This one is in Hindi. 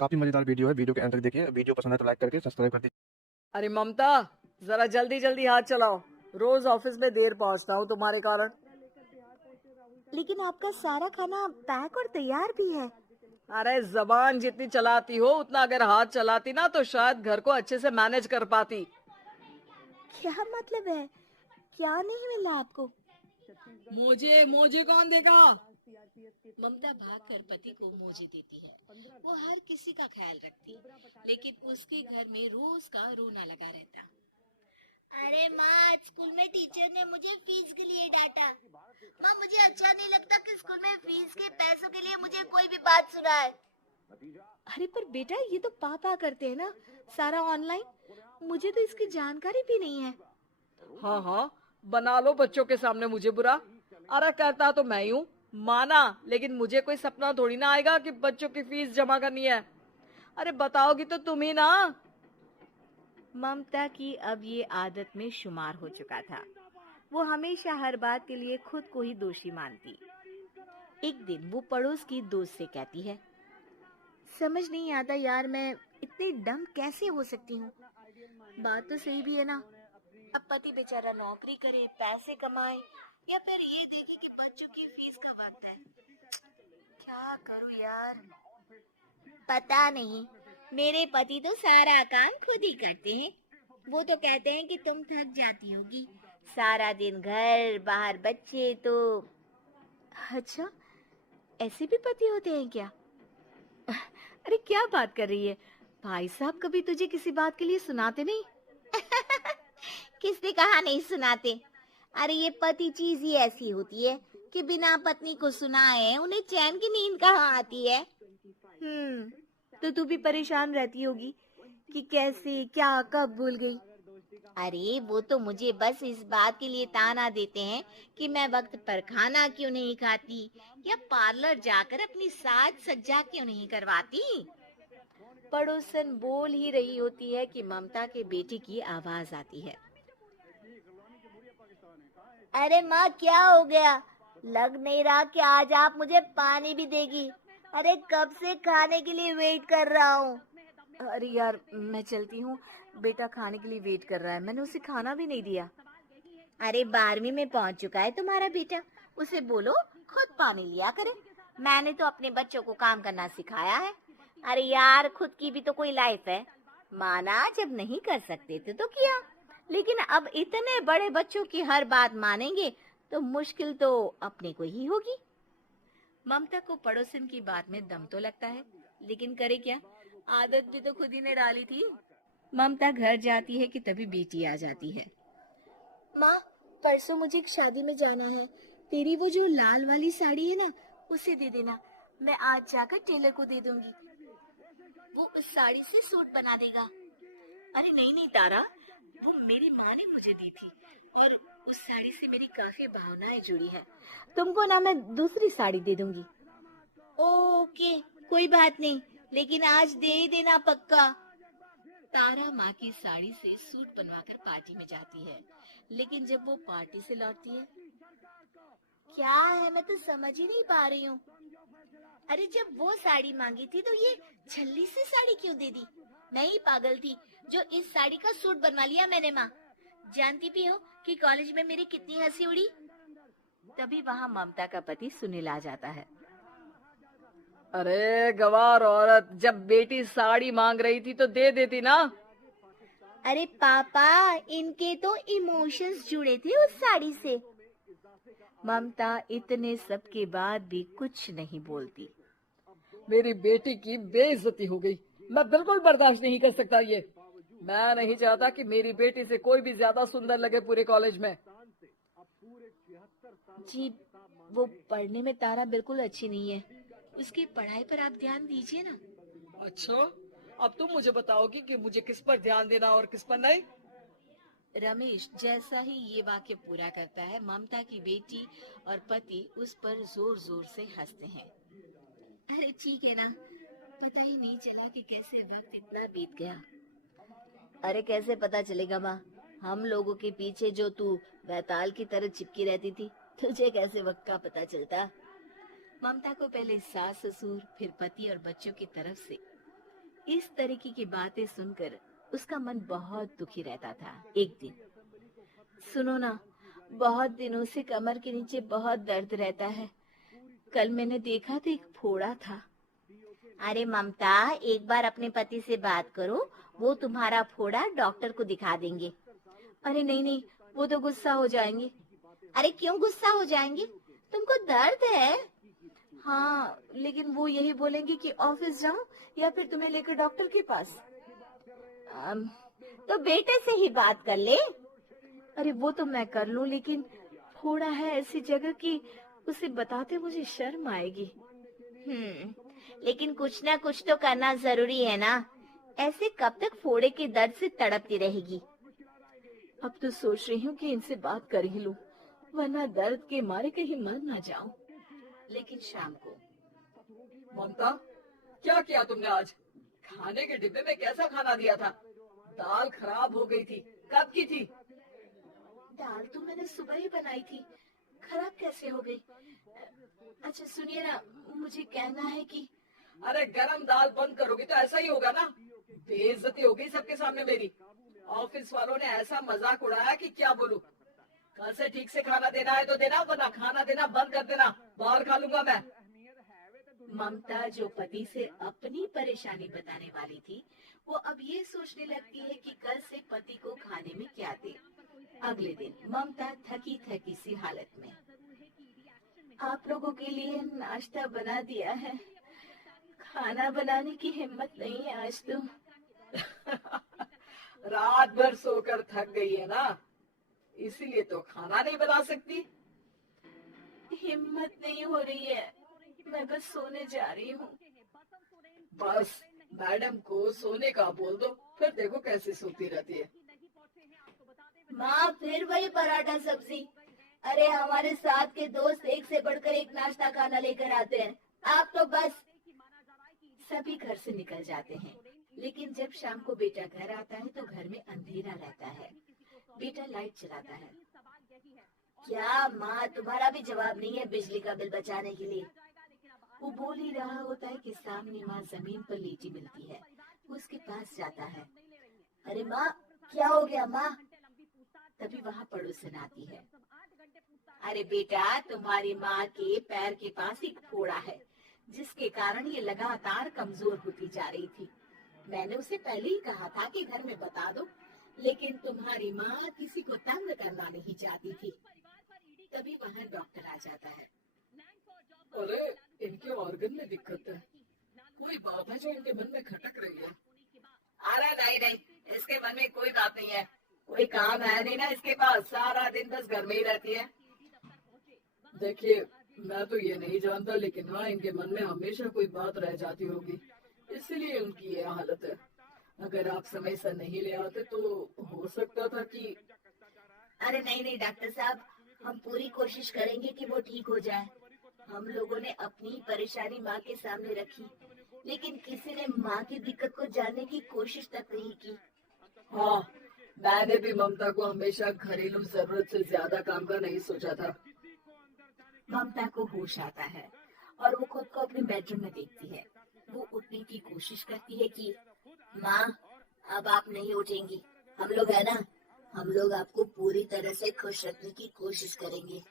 काफी मजेदार वीडियो है। वीडियो के अंत तक देखिए। वीडियो पसंद है तो लाइक करके सब्सक्राइब कर दीजिए। अरे ममता, जरा जल्दी जल्दी हाथ चलाओ। रोज ऑफिस में देर पहुंचता हूँ तुम्हारे कारण। लेकिन आपका सारा खाना पैक और तैयार भी है। अरे जबान जितनी चलाती हो उतना अगर हाथ चलाती ना तो शायद घर को अच्छे से मैनेज कर पाती। क्या मतलब है? क्या नहीं मिला आपको? मुझे मुझे कौन देगा? ममता भागकर पति को मोजे देती है। वो हर किसी का ख्याल रखती, लेकिन उसके घर में रोज का रोना लगा रहता। अरे माँ, स्कूल में टीचर ने मुझे फीस के लिए डांटा। माँ, मुझे अच्छा नहीं लगता कि स्कूल में फीस के पैसों के लिए मुझे कोई भी बात सुनाए। अरे पर बेटा, ये तो पापा करते हैं ना, सारा ऑनलाइन। मुझे तो इसकी जानकारी भी नहीं है। हाँ हाँ, बना लो बच्चों के सामने मुझे बुरा। अरे कहता तो मैं ही हूँ, माना, लेकिन मुझे कोई सपना थोड़ी ना आएगा कि बच्चों की फीस जमा करनी है। अरे बताओगी तो तुम ही ना। ममता की अब ये आदत में शुमार हो चुका था। वो हमेशा हर बात के लिए खुद को ही दोषी मानती। एक दिन वो पड़ोस की दोस्त से कहती है, समझ नहीं आता यार, मैं इतनी डम कैसे हो सकती हूँ। बात तो सही भी है ना। अब पति बेचारा नौकरी करे, पैसे कमाए, या फिर ये देखे कि बच्चों की फीस का वक्त है। क्या करूँ यार। पता नहीं, मेरे पति तो सारा काम खुद ही करते हैं। वो तो कहते हैं कि तुम थक जाती होगी, सारा दिन घर बाहर बच्चे। तो अच्छा, ऐसे भी पति होते हैं क्या? अरे क्या बात कर रही है? भाई साहब कभी तुझे किसी बात के लिए सुनाते नहीं? किसने कहा नहीं सुनाते? अरे ये पति चीज ही ऐसी होती है कि बिना पत्नी को सुनाए उन्हें चैन की नींद कहाँ आती है। तो तू भी परेशान रहती होगी कि कैसे, क्या, कब भूल गई। अरे वो तो मुझे बस इस बात के लिए ताना देते हैं कि मैं वक्त पर खाना क्यों नहीं खाती या पार्लर जाकर अपनी साज सज्जा क्यों नहीं करवाती। पड़ोसन बोल ही रही होती है कि ममता के बेटे की आवाज आती है। अरे माँ, क्या हो गया? लग नहीं रहा कि आज आप मुझे पानी भी देगी। अरे कब से खाने के लिए वेट कर रहा हूँ। अरे यार, मैं चलती हूँ। बेटा खाने के लिए वेट कर रहा है, मैंने उसे खाना भी नहीं दिया। अरे 12वीं में पहुँच चुका है तुम्हारा बेटा, उसे बोलो खुद पानी लिया करे। मैंने तो अपने बच्चों को काम करना सिखाया है। अरे यार, खुद की भी तो कोई लाइफ है। माना जब नहीं कर सकते थे तो किया, लेकिन अब इतने बड़े बच्चों की हर बात मानेंगे तो मुश्किल तो अपने को ही होगी। ममता को पड़ोसन की बात में दम तो लगता है, लेकिन करे क्या, आदत भी तो खुद ही ने डाली थी। ममता घर जाती है कि तभी बेटी आ जाती है। माँ, परसों मुझे एक शादी में जाना है। तेरी वो जो लाल वाली साड़ी है ना, उसे दे देना। मैं आज जाकर टेलर को दे दूंगी। वो उस साड़ी से सूट बना देगा। अरे नहीं नहीं तारा, वो मेरी माँ ने मुझे दी थी और उस साड़ी से मेरी काफी भावनाएं जुड़ी है। तुमको ना मैं दूसरी साड़ी दे दूंगी। ओके, कोई बात नहीं, लेकिन आज दे ही देना पक्का। तारा माँ की साड़ी से सूट बनवाकर पार्टी में जाती है, लेकिन जब वो पार्टी से लौटती है, क्या है, मैं तो समझ ही नहीं पा रही हूँ। अरे जब वो साड़ी मांगी थी तो ये छल्ली से साड़ी क्यों दे दी? मैं ही पागल थी जो इस साड़ी का सूट बनवा लिया मैंने। माँ, जानती भी हो कि कॉलेज में मेरी कितनी हंसी उड़ी। तभी वहाँ ममता का पति सुनील आ जाता है। अरे गवार औरत, जब बेटी साड़ी मांग रही थी तो दे देती ना। अरे पापा, इनके तो इमोशंस जुड़े थे उस साड़ी से। ममता इतने सब के बाद भी कुछ नहीं बोलती। मेरी बेटी की बेइज्जती हो गई। मैं बिल्कुल बर्दाश्त नहीं कर सकता ये। मैं नहीं चाहता कि मेरी बेटी से कोई भी ज्यादा सुंदर लगे पूरे कॉलेज में। जी, वो पढ़ने में तारा बिल्कुल अच्छी नहीं है। उसकी पढ़ाई पर आप ध्यान दीजिए ना। अच्छा, अब तुम मुझे बताओगी कि मुझे किस पर ध्यान देना और किस पर नहीं। रमेश जैसा ही ये वाक्य पूरा करता है, ममता की बेटी और पति उस पर जोर जोर से हंसते हैं। अरे ठीक है ना, पता ही नहीं चला कि कैसे वक्त इतना बीत गया। अरे कैसे पता चलेगा माँ, हम लोगों के पीछे जो तू बैताल की तरह चिपकी रहती थी, तुझे कैसे वक्त का पता चलता। ममता को पहले सास ससुर, फिर पति और बच्चों की तरफ से इस तरीके की बातें सुनकर उसका मन बहुत दुखी रहता था। एक दिन, सुनो ना, बहुत दिनों से कमर के नीचे बहुत दर्द रहता है। कल मैंने देखा तो एक फोड़ा था। अरे ममता, एक बार अपने पति से बात करो, वो तुम्हारा फोड़ा डॉक्टर को दिखा देंगे। अरे नहीं नहीं, वो तो गुस्सा हो जाएंगे। अरे क्यों गुस्सा हो जाएंगे? तुमको दर्द है? हाँ, लेकिन वो यही बोलेंगे कि ऑफिस जाओ या फिर तुम्हें लेकर डॉक्टर के पास। तो बेटे से ही बात कर ले। अरे वो तो मैं कर लूं, लेकिन फोड़ा है ऐसी जगह कि उसे बताते मुझे शर्म आएगी। लेकिन कुछ ना कुछ तो करना जरूरी है ना। ऐसे कब तक फोड़े के दर्द से तड़पती रहेगी? अब तो सोच रही हूँ कि इनसे बात कर ही लूं, वरना दर्द के मारे कहीं मर ना जाऊं। लेकिन शाम को, ममता, क्या किया तुमने आज? खाने के डिब्बे में कैसा खाना दिया था? दाल खराब हो गई थी। कब की थी? दाल तो मैंने सुबह ही बनाई थी, खराब कैसे हो गई? अच्छा सुनिए ना, मुझे कहना है कि अरे गरम दाल बंद करोगी तो ऐसा ही होगा ना। बेइज्जती हो गई सबके सामने मेरी। ऑफिस वालों ने ऐसा मजाक उड़ाया कि क्या बोलूं। कल से ठीक से खाना देना है तो देना, वरना खाना देना बंद कर देना। बाहर खा लूंगा मैं। ममता, जो पति से अपनी परेशानी बताने वाली थी, वो अब ये सोचने लगती है कि कल से पति को खाने में क्या दे। अगले दिन ममता थकी थकी सी हालत में, आप लोगों के लिए नाश्ता बना दिया है। खाना बनाने की हिम्मत नहीं है आज तो। रात भर सोकर थक गई है ना, इसीलिए तो खाना नहीं बना सकती। हिम्मत नहीं हो रही है, मैं बस सोने जा रही हूँ। बस मैडम को सोने का बोल दो, फिर देखो कैसे सोती रहती है। माँ, फिर वही पराठा सब्जी। अरे हमारे साथ के दोस्त एक से बढ़कर एक नाश्ता खाना लेकर आते हैं, आप तो बस। सभी घर से निकल जाते हैं, लेकिन जब शाम को बेटा घर आता है तो घर में अंधेरा रहता है। बेटा लाइट चलाता है। क्या माँ, तुम्हारा भी जवाब नहीं है बिजली का बिल बचाने के लिए? वो बोल ही रहा होता है कि सामने माँ जमीन पर लेटी मिलती है। वो उसके पास जाता है। अरे माँ, क्या हो गया माँ? तभी वहाँ पड़ोसन आती है। अरे बेटा, तुम्हारी माँ के पैर के पास एक फोड़ा है, जिसके कारण ये लगातार कमजोर होती जा रही थी। मैंने उसे पहले ही कहा था कि घर में बता दो, लेकिन तुम्हारी माँ किसी को तंग करना नहीं चाहती थी। तभी वहाँ डॉक्टर आ जाता है। अरे इनके ऑर्गन में दिक्कत है, कोई बात है जो इनके मन में खटक रही है। अरे नहीं नहीं, इसके मन में कोई बात नहीं है। कोई काम है नहीं ना इसके पास, सारा दिन बस घर में ही रहती है। देखिए, मैं तो ये नहीं जानता, लेकिन हाँ, इनके मन में हमेशा कोई बात रह जाती होगी, इसलिए उनकी ये हालत है। अगर आप समय से नहीं ले आते तो हो सकता था कि। अरे नहीं नहीं डॉक्टर साहब, हम पूरी कोशिश करेंगे कि वो ठीक हो जाए। हम लोगों ने अपनी परेशानी माँ के सामने रखी, लेकिन किसी ने माँ की दिक्कत को जानने की कोशिश तक नहीं की। हाँ, मैंने भी ममता को हमेशा घरेलू जरूरत से ज्यादा काम का नहीं सोचा था। ममता को होश आता है और वो खुद को अपने बेडरूम में देखती है। वो उठने की कोशिश करती है कि माँ, अब आप नहीं उठेंगी। हम लोग है ना, हम लोग आपको पूरी तरह से खुश रखने की कोशिश करेंगे।